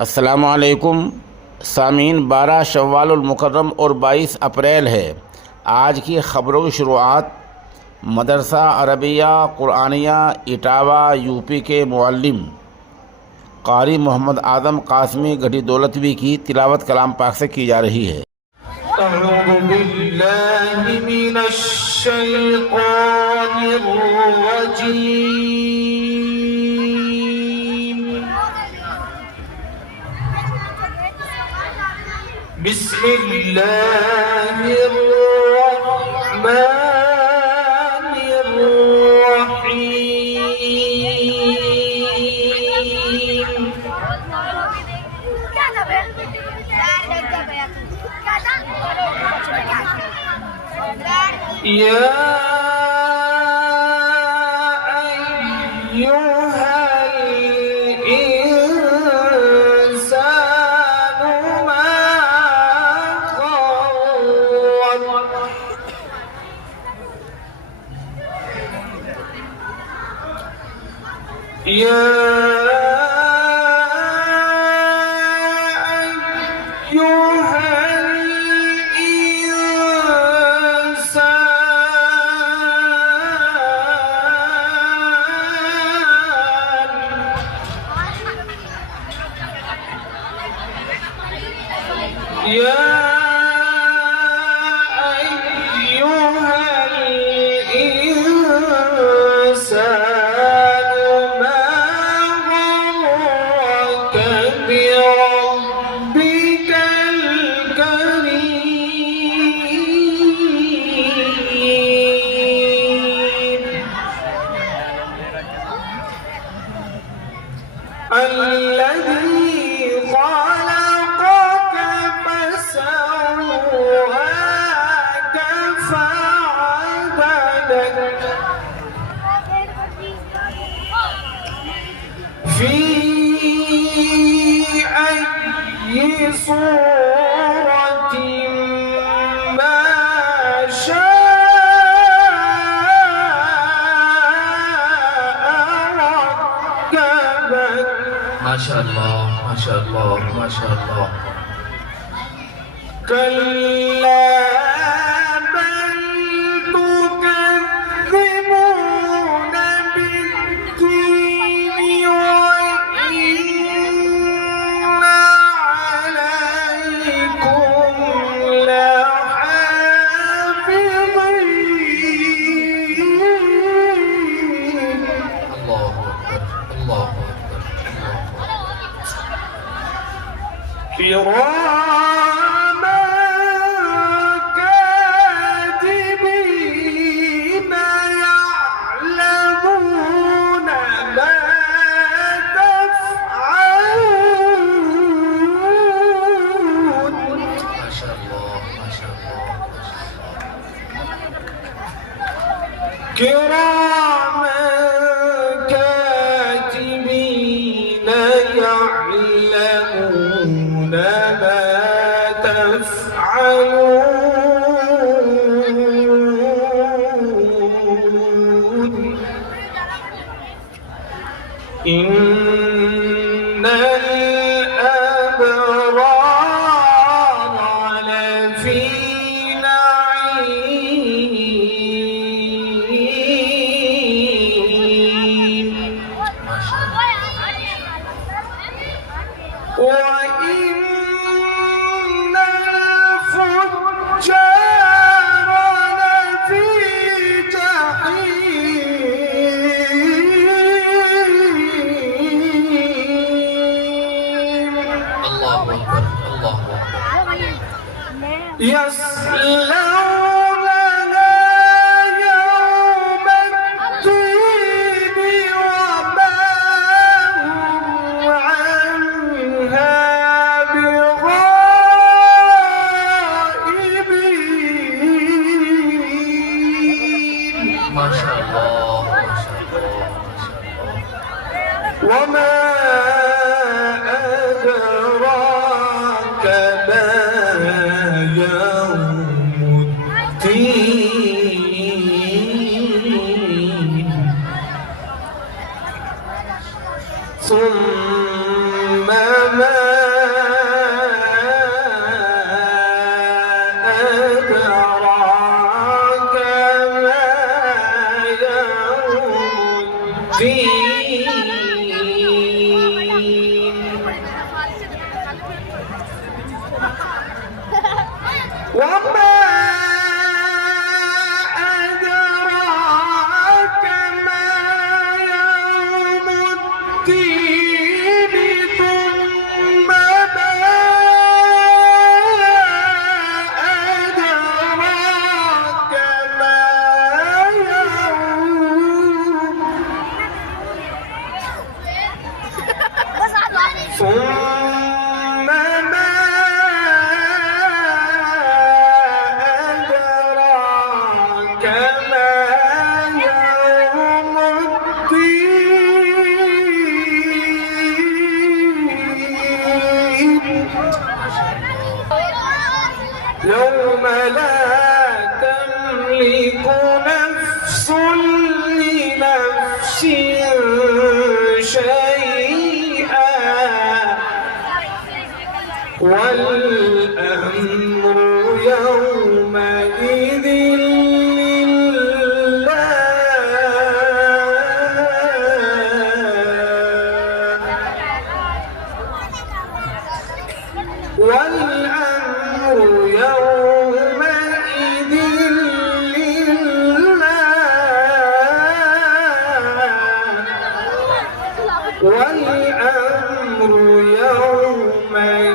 अस्सलामुअलैकुम सामीन। 12 शव्वालुल मुकर्रम और 22 अप्रैल है। आज की ख़बरों की शुरुआत मदरसा अरबिया कुरानिया इटावा यूपी के मुअल्लिम क़ारी मोहम्मद आदम कासमी गढ़ी दौलतवी की तिलावत कलाम पाक से की जा रही है। अऊज़ु बिल्लाहि मिनश शैतानिर रजीम। बिस्मिल्लाहिर रहमानिर रहीम। या अय्युहल इंसानु मा ग़र्रक। या या अय्युहल इंसानु मा ग़र्रक बिरब्बिकल करीम। الذي خلقك فسواك فعدلك في أي صورة ما شاء ركبك. ما شاء الله ما شاء الله ما شاء الله. كلا بل تكذبون بالدين وإن عليكم لحافظين. الله أكبر الله أكبر الله أكبر. كراما كاتبين يعلمون ما تفعلون. ما شاء الله ما شاء الله ما شاء الله. كراما كاتبين يعلمون ما تفعلون. إن الأبرار لفي نعيم. ما شاء الله. وإن الفجار لفي جحيم. الله أكبر الله أكبر. يصلونها يوم الدين وما هم عنها بغائبين. ما شاء الله ما شاء الله ما شاء الله. وما أدراك ما يوم الدين. ثم ما يوم لا تملك نفس لنفس شيئا والأمر يومئذ لله والأمر يومئذ لله والأمر يومئذ